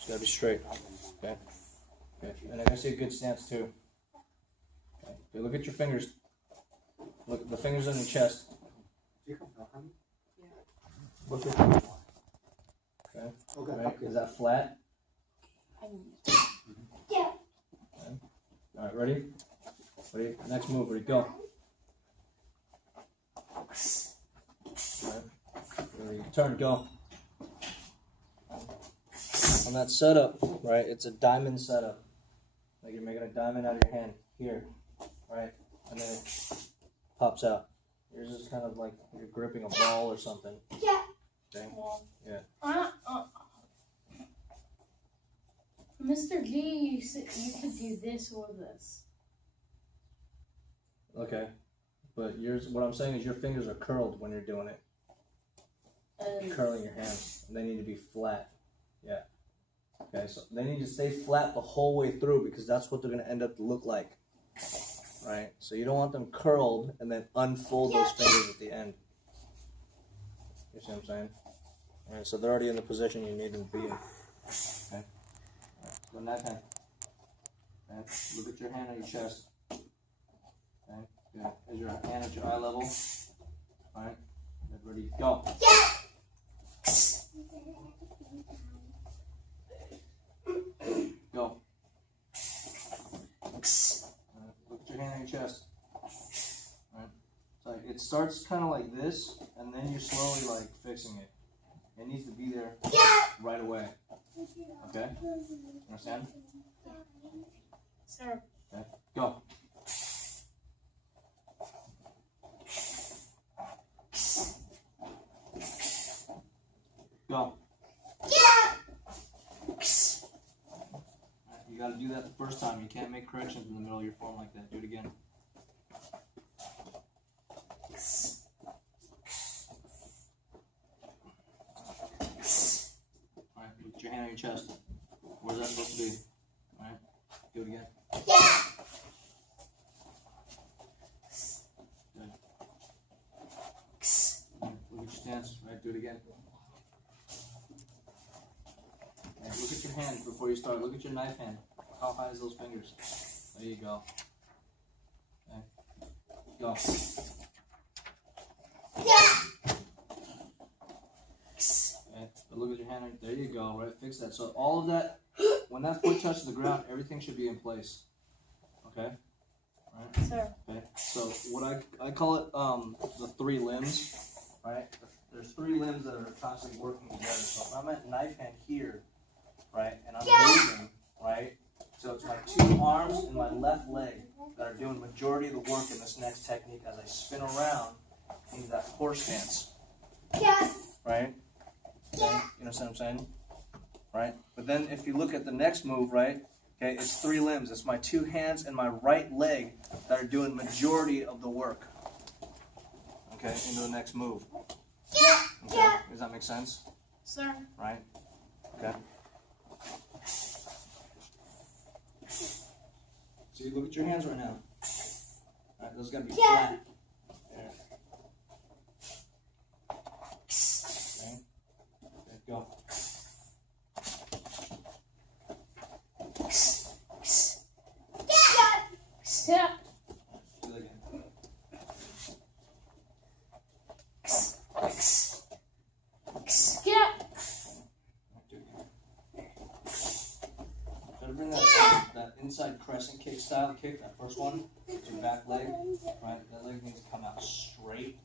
It's gotta be straight. Okay. Okay. And I gotta see a good stance too. Okay. Okay. Look at your fingers. Look at the fingers on your chest. Look at them. Okay. Right. Is that flat? Yeah. Okay. All right. Ready? Ready? Next move. Ready? Go. Right. Ready? Turn. Go. On that setup, right? It's a diamond setup. Like you're making a diamond out of your hand here, right? And then it pops out. Yours is kind of like you're gripping a ball or something. Yeah. Okay. Yeah. Mr. G, you could do this or this. Okay. But yours, what I'm saying is your fingers are curled when you're doing it. You're curling your hands. And they need to be flat. Yeah. Okay, so they need to stay flat the whole way through because that's what they're going to end up to look like. Right? So you don't want them curled and then unfold those fingers at the end. You see what I'm saying? Alright, so they're already in the position you need them to be in. Okay? Alright, go knife hand. Okay? Look at your hand on your chest. Okay? Good. Is your hand at your eye level? Alright? Ready? Go. Go. Look at your hand on your chest. Right. So it starts kind of like this, and then you're slowly like fixing it. It needs to be there right away. Okay? Understand? Sir. Okay. Go. Go. You gotta do that the first time. You can't make corrections in the middle of your form like that. Do it again. Alright, put your hand on your chest. Where's that supposed to be? Alright, do it again. Good. Look at your stance. Right, do it again. And look at your hand before you start. Look at your knife hand. How high is those fingers? There you go. Okay. Go. Okay. But look at your hand. There you go. Right. Fix that. So all of that, when that foot touches the ground, everything should be in place. Okay. Right. Sir. Okay. So what I call it the three limbs. Right. There's three limbs that are constantly working together. So if I'm at knife hand here, right, and I'm moving, right. So it's my two arms and my left leg that are doing the majority of the work in this next technique as I spin around into that horse stance. Yes. Right? Okay? You know what I'm saying? Right? But then if you look at the next move, right? Okay, it's three limbs. It's my two hands and my right leg that are doing majority of the work. Okay, into the next move. Okay? Does that make sense? Sir. Right? Okay. So you look at your hands right now. Alright, those gotta be flat. There. Okay. Okay, go. Yeah. Do it again. Yeah. Do it again. Try to bring that inside crescent kick style kick, that first one, to your back leg, right? That leg needs to come out straight,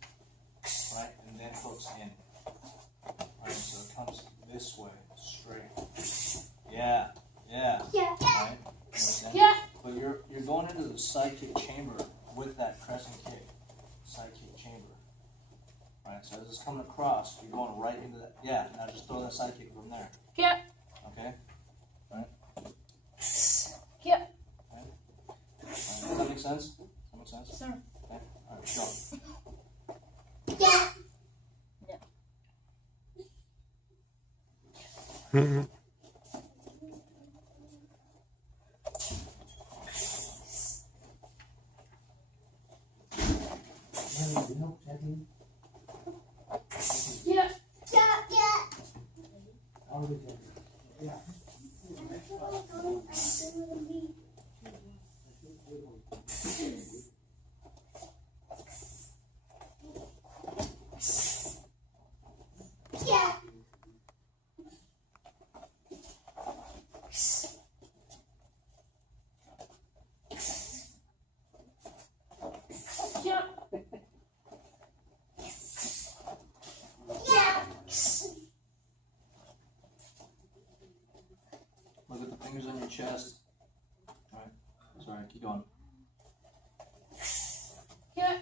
right? And then hooks in. Right, so it comes this way, straight. Yeah, yeah. Right? Understand? Yeah. But you're going into the side kick chamber with that crescent kick. Side kick chamber. Right, so as it's coming across, you're going right into that. Yeah, now just throw that side kick from there. Yeah. Okay? Right? Yeah. Okay. Does that make sense? Does that make sense? Sir. Okay. Alright, go. Yeah. Yeah. Look at the fingers on your chest. Alright. Sorry, keep going. Yeah.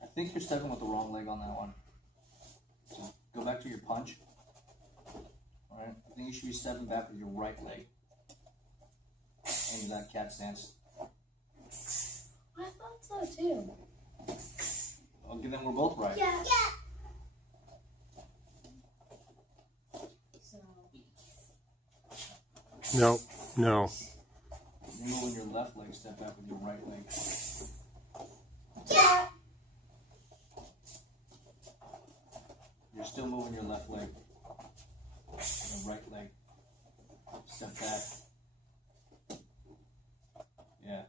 I think you're stepping with the wrong leg on that one. So go back to your punch. Alright. I think you should be stepping back with your right leg. Into that cat stance. I thought so too. Okay, then we're both right. Yeah. So. No, no. You're moving your left leg, step back with your right leg. You're still moving your left leg. Your right leg. Step back. Yeah.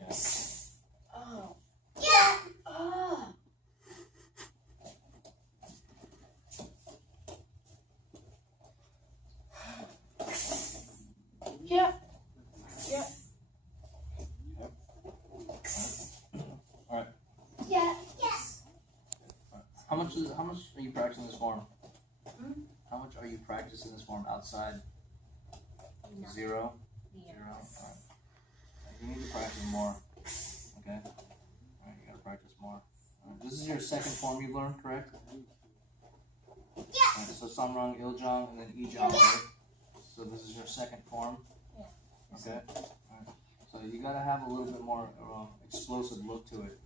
Yeah. Oh. Oh. Yeah. Yeah. Alright. Yeah. Yes. How much are you practicing this form? Hmm? How much are you practicing this form outside? No. Zero? Yeah. Zero? Alright. You need to practice more. Okay? Alright, you gotta practice more. Alright, this is your second form you've learned, correct? Yeah. So Samrang E Jang and then E Jang, right? So this is your second form? Yeah. Okay? Alright. So you gotta have a little bit more explosive look to it.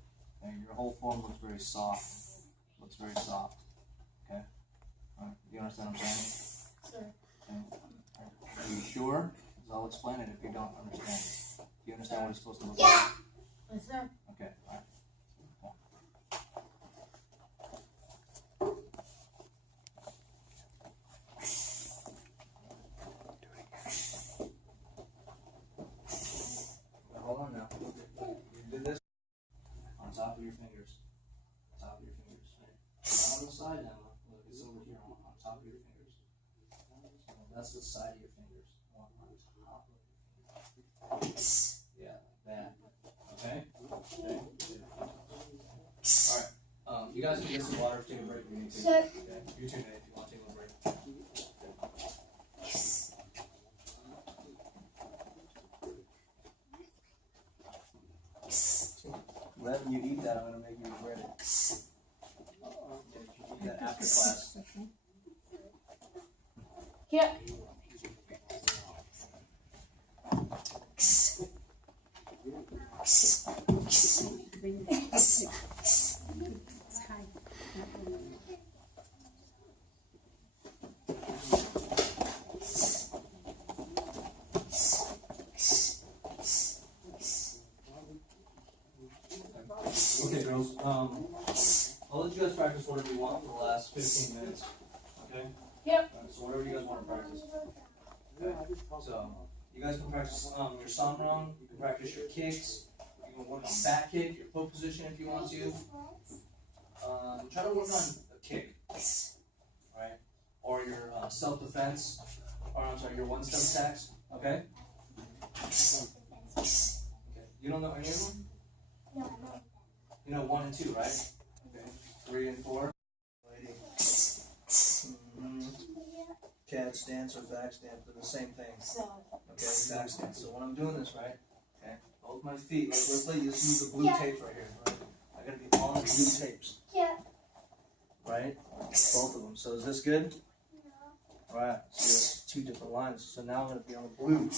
Okay? Your whole form looks very soft. Looks very soft. Okay? Alright, do you understand what I'm saying? Sir. Okay. Are you sure? Because I'll explain it if you don't understand. Do you understand what it's supposed to look like? Yes, sir. Okay, alright. Hold on now. You did this on top of your fingers. Top of your fingers. Right? Not on the side now. Look, it's over here on top of your fingers. That's the side of your fingers. On top of your fingers. Yeah, like that. Okay? Okay. Alright. You guys can get some water, take a break if you need to. Sure. Okay. You too, Nate, if you want to take a break. Letting you eat that, I'm going to make you regret it. Eat that after class. Yeah. Okay, girls. I'll let you guys practice whatever you want for the last 15 minutes. Okay? Yep. Alright, so whatever you guys want to practice. Okay. So you guys can practice your samrang. You can practice your kicks. You can work on back kick, your foot position if you want to. Try to work on a kick, right? Or your self-defense, or I'm sorry, your one-step attacks. Okay. Okay. You don't know any of them? You know 1 and 2, right? Okay. 3 and 4. Lady. Cat stance or back stance, they're the same thing. Okay, back stance. So when I'm doing this, right? Okay, both my feet. Like let's say you use the blue tapes right here. Right? I gotta be on the blue tapes. Yeah. Right? Both of them. So is this good? Alright, so there's 2 different lines. So now I'm gonna be on the blue.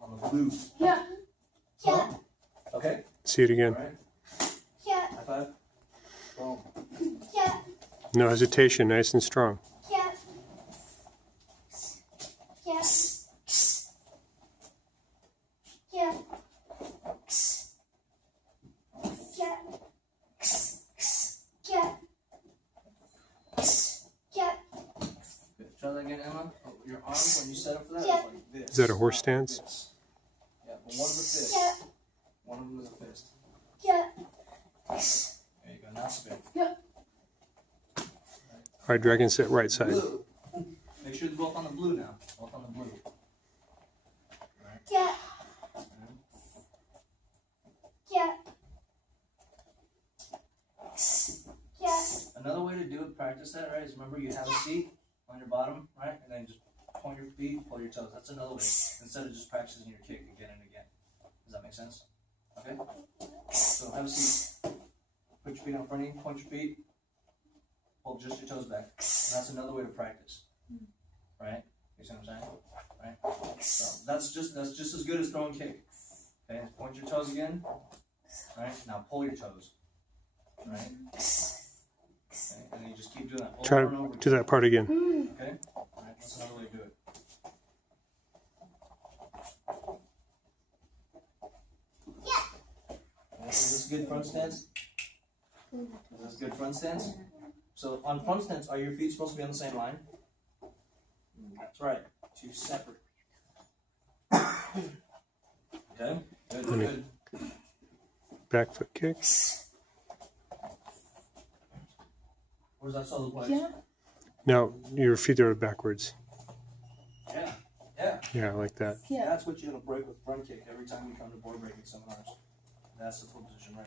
On the blue. Yeah. Huh? Okay? See it again. Alright. Yeah. High five. Boom. Yeah. No hesitation, nice and strong. Yeah. Yeah. Yeah. Is that a horse stance? Fist. Yeah, but one of the fist. Yeah. One of them is a fist. Yeah. There you go. Now spin. Yeah. All right, dragon sit right side. Blue. Make sure they're both on the blue now. Both on the blue. Yeah. Yeah. Yeah. Another way to do it, practice that, right, is remember you have a seat on your bottom, right? And then just point your feet, pull your toes. That's another way. Instead of just practicing your kick again and again. Does that make sense? Okay? So have a seat. Put your feet on front of you, point your feet, pull just your toes back. And that's another way to practice. Right? You see what I'm saying? Right? So that's just as good as throwing kick. Okay, point your toes again. Right? Now pull your toes. Right? Okay, and then you just keep doing that over Try and over to do that part again. Okay? Alright, that's another way to do it. Yeah. Is this a good front stance? Is this a good front stance? So on front stance, are your feet supposed to be on the same line? That's right. Two separate. Okay? Good, good. Back foot kick. Where's that solid place? Yeah. Now your feet are backwards. Yeah. Yeah. Yeah, like that. Yeah. That's what you're going to break with front kick every time you come to board breaking seminars. That's the full position right